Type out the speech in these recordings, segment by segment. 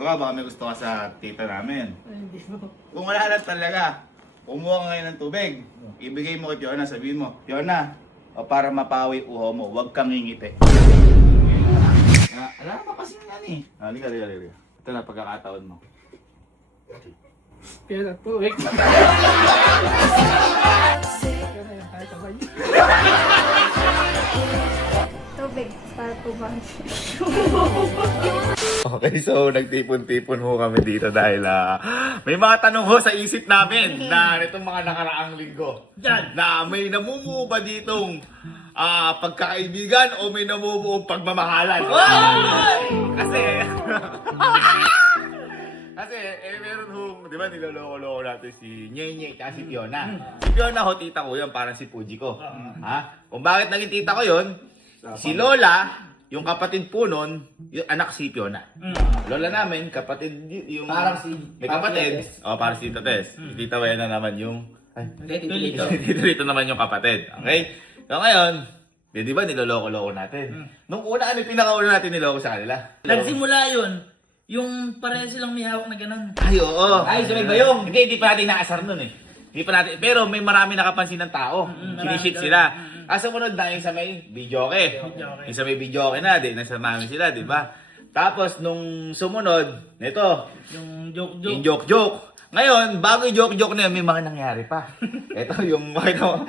Baka may gusto ka sa tita namin. Hindi po. Kung wala lang talaga, kumuha ka ngayon ng tubig. Ibigay mo kay Fiona, sabihin mo, Fiona, o para mapawi uho mo, huwag kang ngingiti. Alam mo kasi nga ni. Liga. Ito na pagkakataon mo. Kaya po, eh. Kaya na yung kahit abay. Tubig para po ba? Okay, so nagtipon-tipon ho kami dito dahil may mga tanong ho sa isip namin na nitong mga nakaraang linggo. Yan, na may namumuo ba ditong pagkakaibigan o may namumuo pagmamahalan? Kasi meron hong, di ba niloloko-loko natin si Nye at si Fiona. Si Fiona ho, tita ko yun, parang si Puji ko. Ha? Kung bakit naging tita ko yun, si Lola, yung kapatid po nun, yung anak si Fiona. Lola namin, kapatid yung... Parang si... May kapatid. Parang si Tita Tess. Tita Wena naman yung... Dito naman yung kapatid. Okay? So ngayon, di ba niloloko-loko natin? Nung una, ano yung pinakauna natin niloko sa kanila? Nagsimula yun, yung pareho silang may hawak na ganun. Ay, oo. Ay, sabay ba yung? Hindi pa natin naasar nun eh. Hindi pa natin, pero may marami nakapansin ng tao. Sinishit sila. Sumunod na yung sa may videoke. Yung sa may videoke na, nasar namin sila, di ba? Tapos nung sumunod, nito, Yung joke-joke. yung joke-joke. Ngayon, bago yung joke-joke na yun, may mga nangyari pa. Ito yung, makita mo.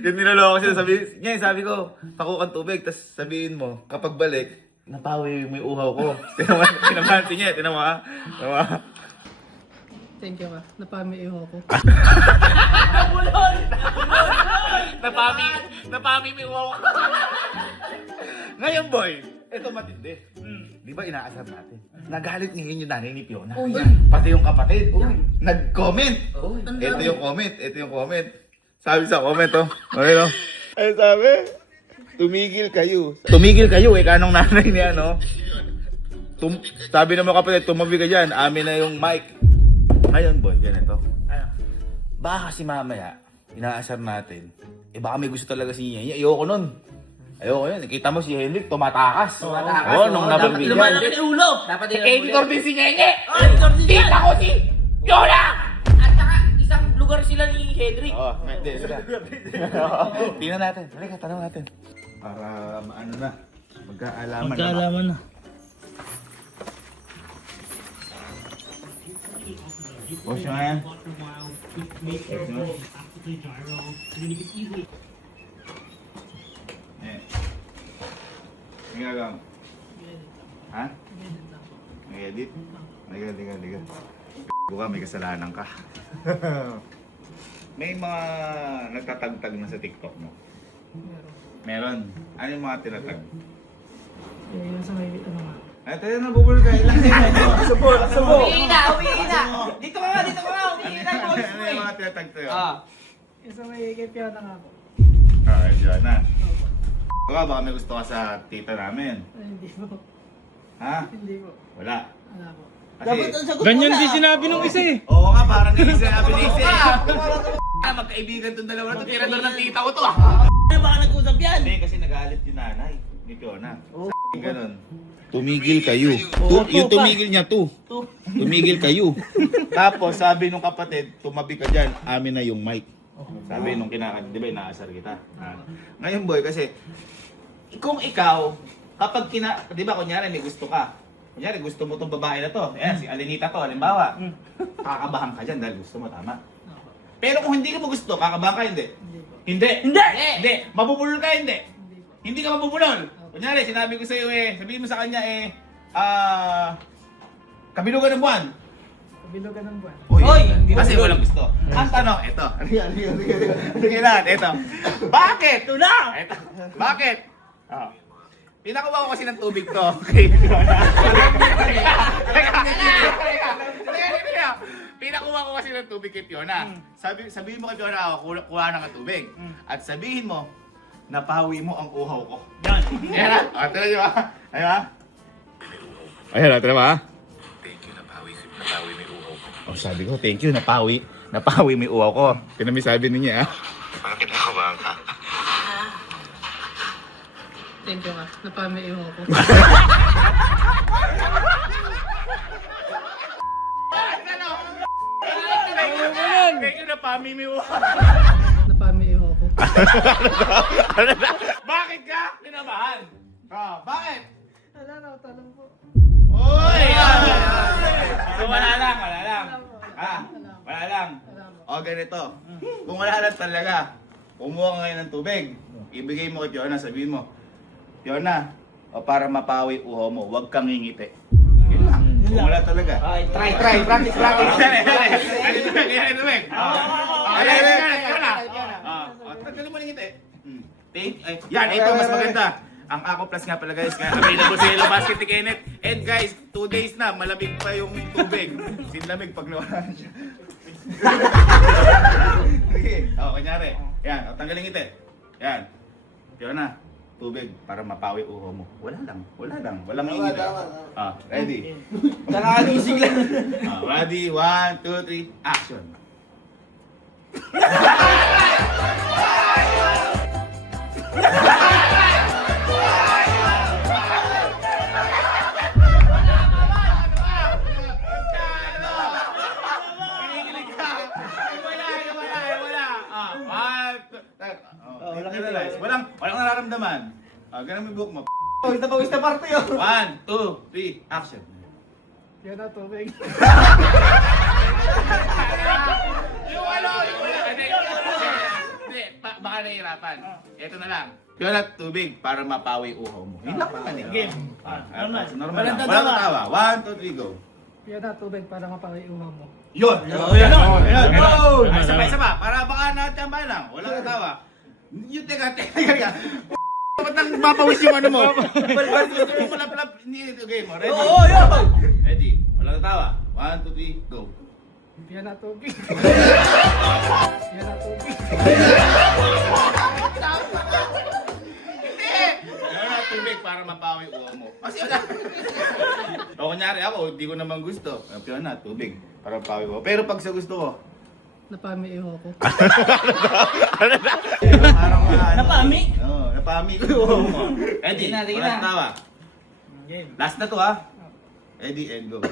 Yung niloloko sila, sabi ko, pakukan tubig, tapos sabihin mo, kapag balik, napawi mo yung uhaw ko. Tinamansin niya, tinama. Thank you ka. Napami iho ko. Napami mo yung uhaw ko. Ngayon, boy, ito matindi. Di ba inaasar natin? Nagalit ngayon yung nanay ni Fiona. Oh, Pati yung kapatid. Nag-comment. Oh, Ito yung comment. Sabi sa comment, oh. Ano? Ay, sabi? Tumigil kayo. Kanong nanay niya, no? Sabi ng mga kapatid, tumabi ka dyan. Amin na yung mic. Ngayon, boy, ganito. Baka kasi mamaya, inaasar natin. Baka may gusto talaga si Nye. Ayoko nun. Ayoko yun. Nakita mo si Henrik, tumatakas. Oo, nung nababigyan. Lumalaki na ulo. Dapat Editor din si Nye. Editor din yan. Tita ko si Fiona! At saka, isang lugar sila ni Hedrick. Oo, hindi sila. Tingnan natin. Halika, tanong natin. Para maano na, magkaalaman na. Boss nyo nga yan. Ang gagawin mo? Ha? Nag-edit? Liga. Buka, may kasalanan ka. May mga nagtatagtag na sa TikTok mo. Meron. Ano yung mga tinatag? Yung sa may, ano nga. Ay, tayo nabubul ka. Ilan na Subo. Umihi na. Dito ka nga. Umihi na, boys. Ano yung mga tinatag sa'yo? Yung sa may kay Fiona nga po. Diyan na. Baka may gusto ka sa tita namin. Hindi po. Ha? Hindi po. Wala. Wala po. Ganyan din sinabi nung isa eh. Oo nga, parang hindi sinabi ni Ise. Magkaibigan itong dalawa na ito. Tirador ng tita ko to ah. Ano baka nag-usap yan? Hindi, kasi nagalit yung nanay ni Fiona. Ganun. Tumigil kayo. Yung tumigil niya to. Tumigil kayo. Tapos sabi nung kapatid, tumabi ka dyan, amin na yung mic. Sabi nung di ba inaasar kita. Ngayon boy, kasi kung ikaw, kapag di ba kunyari may gusto ka, kunyari gusto mo tong babae na to, si Alenita to, halimbawa, kakabahan ka dyan dahil gusto mo, tama? Pero kung hindi ka mo gusto, kakabahan ka, hindi? Hindi! Mabubulol ka, hindi? Hindi ka mabubulol. Kunyari, sinabi ko sa iyo sabihin mo sa kanya kabilugan ng buwan. Kabilugan ng buwan. Uy, kasi walang gusto. Ang tanong, ito. Ito. Bakit? Ito na! Ito. Bakit? Pinakuha ko kasi ng tubig to. Okay. Pinakuha ko kasi ng tubig kay Fiona. Sabihin mo kay Fiona, kuha na ng tubig. At sabihin mo, napawi mo ang uhaw ko. Yan. Ayan na. Tira nyo ba? Ayan ba? Ayan na, tira ba? Thank you, napawi mo yung uhaw ko. Sabi ko, thank you, napawi mo yung uhaw ko. Pinami sabi niya, Bakit nakabahan ka? Thank you ka. Napami iho ko. Namimiwa. Napamiho ako. Bakit ka? Pinabahan. Bakit? Wala na, tanong po. Oy! So, wala lang. Wala lang. O, ganito. Kung wala lang talaga, kumuha ka ngayon ng tubig. Ibigay mo kay Fiona, sabihin mo, Fiona, para mapawi uho mo, huwag kang ngingiti. Yun lang. Kung wala talaga. Ay, try. Practice. Tanggalin mo ng ngiti. Yan, ito mas maganda. Ang Ako Plus nga pala guys, kaya available sa Hello Basket ni Kenneth. And guys, 2 days na, malamig pa yung tubig. Sinlamig pag nawala siya. Sige, kunyari. Yan, tanggalin ngiti. Yan. Fiona, tubig para mapawi uho mo. Wala lang. Walang ngingiti. Ready? Nakalusig lang. Ready? 1, 2, 3, action! Walang nararamdaman. Ganun yung buhok mo. Pawis na parte yun. 1, 2, 3, action! Yan na, tubig. Yung hindi, baka nahihirapan. Ito na lang. Fiona, tubig para mapawi uho mo. Yun lang naman eh. Game. Normal lang. Walang tatawa. 1, 2, 3, go. Yan na, tubig para mapaiuhaw mo. Yun! Yun! Isa pa. Para baka natambay lang. Walang tatawa. Yung teka. Ba't nang mapawis yung ano mo? Gusto mo malap-lap. Okay mo. Ready? Oo, yun. Ready? Walang tatawa. 1, 2, 3, go. Yan na, tubig. Yan na, tubig. Wala tubig para mapawi uho mo. Kasi wala. O kunyari ako, hindi ko naman gusto. Fiona, tubig para mapawi uho. Pero pag sa gusto ko, Napamiho ako. parang Napami? Oo, napami ko yung uho mo. Ready? Sige na. Walang tawa. Last na to ha. Ready and go.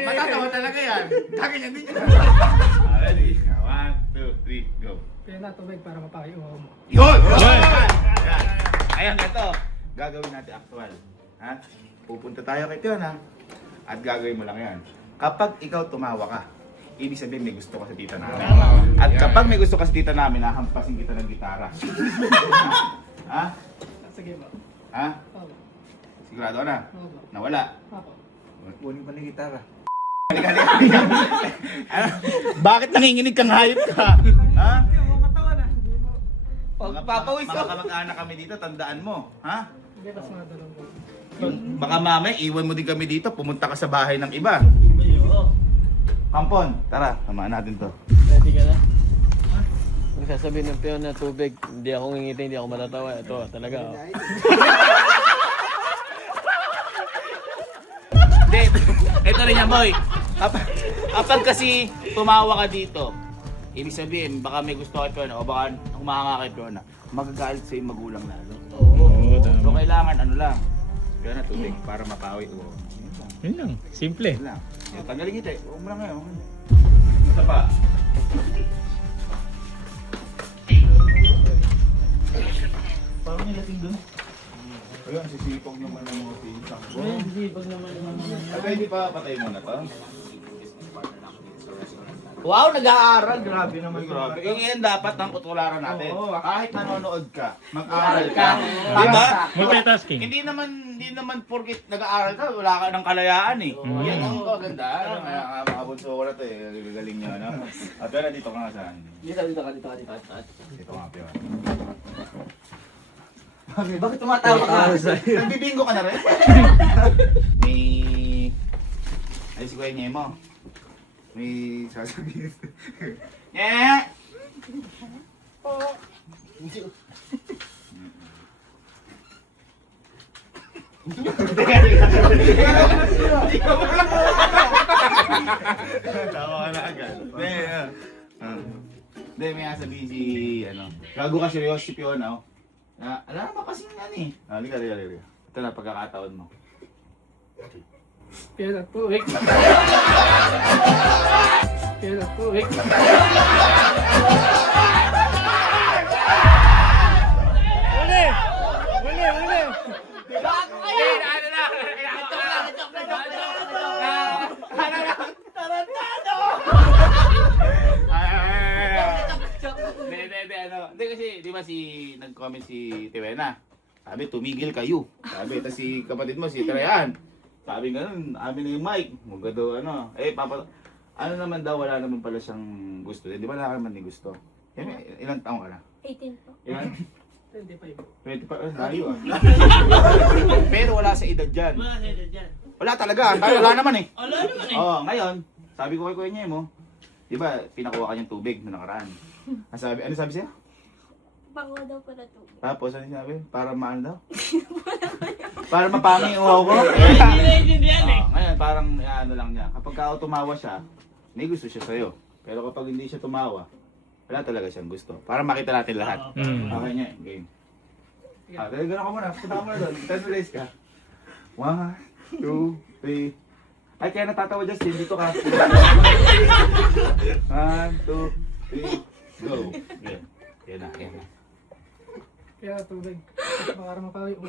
Matatawa talaga yan. Taki niya din yan. Ready? 1, 2, 3, go. Yan na, tubig para mapaiuhaw mo. Yun! Ayan, ito. Gagawin natin actual. Ha? Pupunta tayo kay Fiona at gagawin mo lang yan. Kapag ikaw tumawa ka, ibig sabihin may gusto ka sa tita namin. At kapag may gusto ka sa tita namin, nahampasin kita ng gitara. Ha? Sige ba? Ha? Opo. Sigurado ka na? Opo. Nawala? Opo. Kunin pa ng gitara. Bakit nanginginig kang hayop ka? Ha? Matawa na. Hindi mo. Pagpapawis Mga kamag-anak kami dito, tandaan mo. Ha? Hindi, mas mga dalawang po. Baka mamaya, iwan mo din kami dito, pumunta ka sa bahay ng iba. Kampon, tara, tamaan natin to. Ready ka na? Kung sasabihin ng Fiona na tubig, hindi ako ngingiti, hindi ako matatawa. Ito, talaga. Oh. Hindi, ito rin yan, boy. Kapag kasi tumawa ka dito, ibig sabihin, baka may gusto kay Fiona o baka humahanga kay Fiona, magagalit sa yung magulang lalo. Oo, So kailangan ano lang, Fiona tubig para mapawi ulo. Yun lang, simple. Yun lang. Yung tanggalin ngiti, huwag mo lang ngayon. Isa pa. Parang nilating dun. Ayun, sisipag naman ng mga pinsang ko. Hindi pa, patay mo na to. Wow, nag-aaral. Grabe naman. Grabe. Yung yan dapat ang kutularan natin. Kahit nanonood ka, mag-aaral Mag-aaral ka. ka. Diba? Multitasking. Hindi naman porkit nag-aaral ka, wala ka ng kalayaan eh. Yan ang maganda. Kaya mga bunso ko na to eh. Galing niya, no? At pero dito ka nga saan? Dito ka. Dito nga, Pio. Bakit tumatawa ka? Nagbibingo ka na rin? May... Ay, si Kuya Nyemo. May sasabihin. Yeah! Tawa ka na agad. Hindi, may sasabihin si, ano, gago ka seryoso si Fiona, oh. Alam mo kasi yan eh. Halika. Ito na, pagkakataon mo. Kaya tubig. Kaya tubig. Uli! Uli! Uli! Bago kaya! Ano na? Tarantado! Hindi, ano. Hindi kasi, di ba nag-comment si Tiwena. Sabi, tumigil kayo. Sabi, tas si kapatid mo, si Trayan. Sabi ganun, amin na yung mic. Huwag daw, ano. Ano naman daw, wala naman pala siyang gusto. Di ba naman ni gusto? Ilang taong ka na? 18 po. Ilan? 25. 20 pa, layo ah. Pero wala sa edad dyan. Wala sa edad dyan. Wala talaga, tayo wala naman eh. Wala naman eh. Oo, ngayon, sabi ko kay Kuya Nye mo, di ba, pinakuha kanyang tubig na nakaraan. Ano sabi siya? Bango daw pala tubig. Tapos ano sabi? Para maano daw? Para mapangi yung uhaw ko? Hindi naiintindihan eh. Ngayon, parang ano lang niya. Kapag ako tumawa siya, may gusto siya sa'yo. Pero kapag hindi siya tumawa, wala talaga siyang gusto. Para makita natin lahat. Okay niya, game. Dahil gano'n ka muna. Punta ka muna doon. 10 minutes ka. 1, 2, 3. Ay, kaya natatawa Justin. Dito ka. 1, 2, 3, go. Yeah. Yan na, yan na. Kaya tubig. Para mapawi ulo.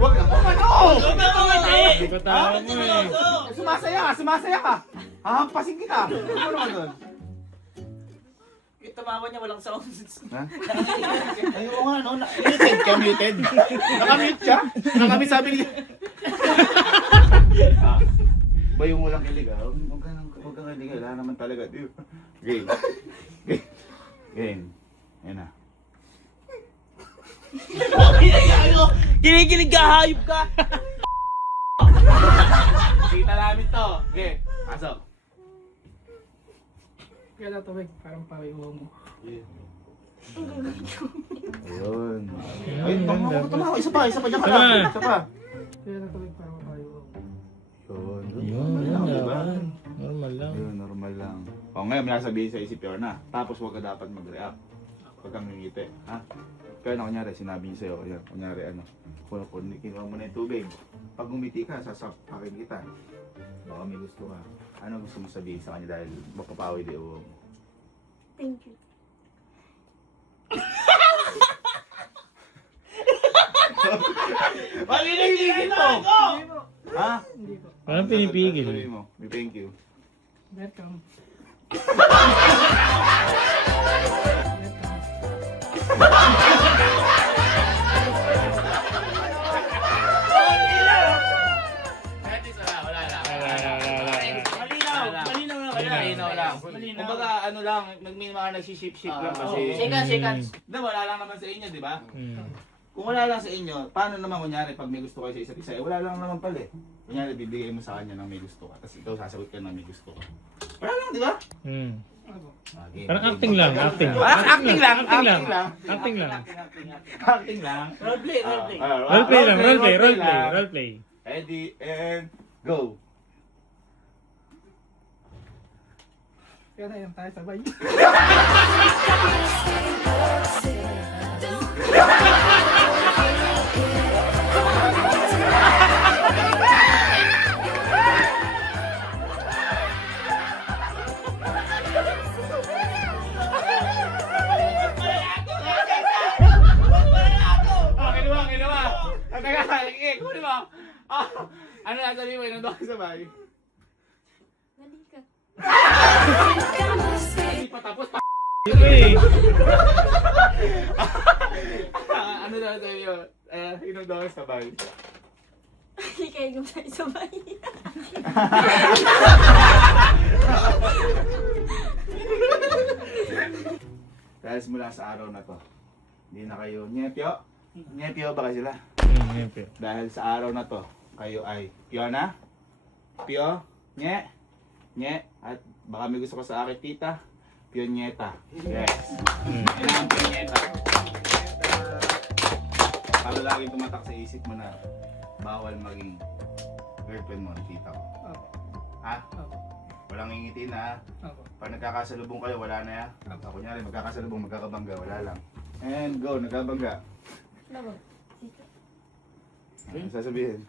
Huwag ka ano! Huwag ka kumati! Hindi ko tawa mo eh. Sumasaya ka! Hahampasin kita! Ano naman doon? Yung tumawa niya walang sounds. Ha? Ayoko nga, no? Muted ka, muted. Nakamute siya. Nakamute sabi niya. Ba yung walang kilig, ah? Huwag kang kilig, wala naman talaga. Game. Game. Ayan na. Kinikilig ka, hayop ka! Kita namin to. Okay, pasok. Kaya tubig. Para mapawi ulo mo. Ayun. Ay, tumawa. Isa pa dyan ka lang. Isa pa. Kaya tubig para mapawi ulo mo. Yun. Diba? Normal lang. Ayun, normal lang. O ngayon, may nasabihin sa isip yun na. Tapos huwag ka dapat mag-react. Huwag kang ngingiti. Ha? Kaya na kunyari, sinabi niya sa'yo. Ayan, kunyari ano. Kung kinuha mo na yung tubig. Pag umiti ka, sasapakin kita. Baka may gusto ka. Ano gusto mo sabihin sa kanya dahil mapapawi di uwag mo? Thank you. Palinigin mo! Ha? Hindi po. Parang pinipigil. Sabihin mo, may thank you. Welcome. Malinaw lang. Kumbaga ano lang, may mga nagsiship-ship lang kasi. Shake hands. Di ba, wala lang naman sa inyo, di ba? Hmm. Kung wala lang sa inyo, paano naman kunyari pag may gusto kayo sa isa't isa? Wala lang naman pala eh. Kunyari, bibigay mo sa kanya ng may gusto ka, tapos ikaw sasagot ka ng may gusto ka. Wala lang, di ba? Hmm. Okay. Parang acting lang, acting. Acting lang. Acting lang. Acting lang. Roleplay. Roleplay lang, roleplay. Ready and go. Kaya na yan tayo sabay. Ginawa. Kunin mo. Ano na sabi mo? Nandun ka sabay. Dali ka. Hindi pa tapos. Dito eh. Ano na sabi mo? Inundang ka sabay. Hindi kayo gumay sabay. Dahil mula sa araw na to, hindi na kayo nyepyo. Nyepyo ba sila? Nyepyo. Dahil sa araw na to, kayo ay Piona, Pio, Nye, at baka may gusto ko sa akin tita, Pionyeta. Yes. Yan ang Pionyeta. Para lagi tumatak sa isip mo na bawal maging girlfriend mo, tita ko. Ha? Walang ngingiti na. Pag nagkakasalubong kayo, wala na yan. Kunyari, magkakasalubong, magkakabangga, wala lang. And go, nagkabangga. Labo. Dito. Ano sasabihin?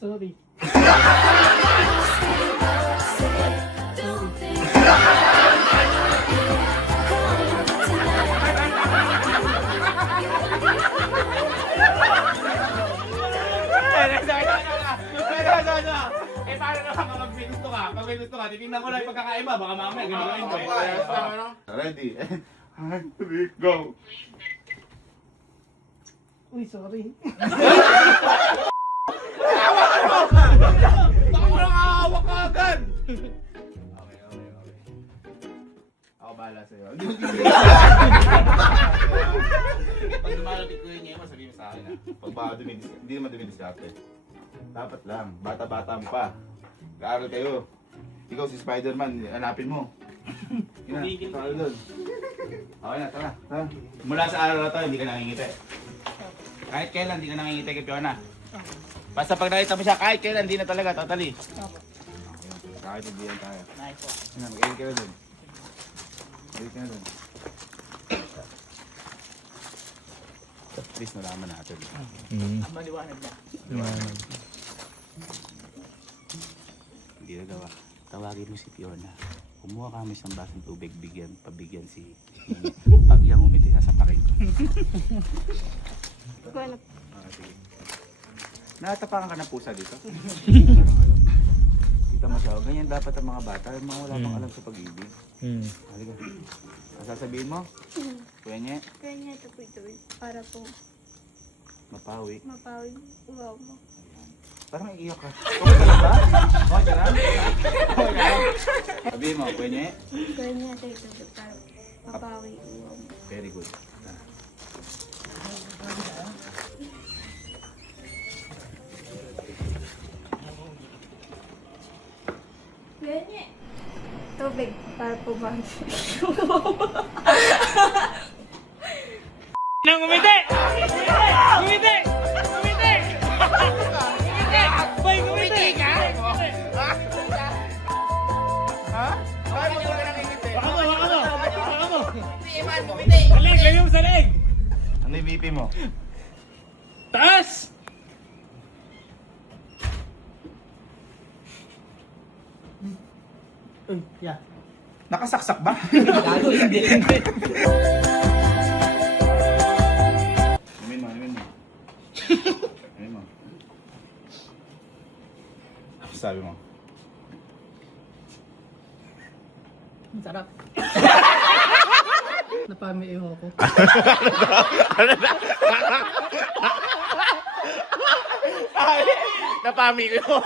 Sorry. Eh, paano naman kapag may gusto ka? Pag may gusto ka, titignan ko lang yung pagkakaiba. Baka mamaya, gano'n ko eh. Ready? Go! Uy, sorry. Baka mo lang ahawak ka agad! Okay. Ako bahala sa'yo. Pag lumalapit ko yun ngayon, sabihin mo sa akin ha. Pag baka hindi naman dumidiskarte. Dapat lang, bata-bata mo pa. Kaaral kayo. Ikaw si Spider-Man, hanapin mo. Yun na, doon. Okay na, tara. Mula sa araw na to, hindi ka nangingiti. Kahit kailan, hindi ka nangingiti kay Fiona. Basta pag nakita mo siya, kahit kailan, hindi na talaga, totally. Kahit hindi yan tayo. Nice po. Yun na, mag-edit ka na doon. Edit ka na doon. At least nalaman natin. Maliwanag na. Hindi na daw. Tawagin mo si Fiona. Kumuha kami ng basong tubig, pabigyan si pag yang umiti, sasapakin ko. Ko na. Sige. Nakatapakan ka ng pusa dito? Kita mo siya, ganyan dapat ang mga bata, yung mga wala pang alam sa pag-ibig. Halika. Ang sasabihin mo? Kuya Kaya niya ito po ito para po mapawi. mapawi uwaw mo. Parang iiyak ka. Okay ka lang ba? Okay ka lang? Okay ka lang? Sabihin mo, kuya Kaya niya ito para mapawi uwaw mo. Very good. Kaya niya. Tubig para po ba? Nang umiti! Umiti! Umiti! Boy, umiti ka? Ha? Bakit mo ka nakikita? Baka mo! Iman mo, hindi! Sa leg! Lagyan mo sa leg! Ano yung BP mo? Taas! Uy, yeah. Nakasaksak ba? Gago, hindi. Amin mo. Amin mo. Ano sabi mo? Ang sarap. Napamiiho ko. Napami ko.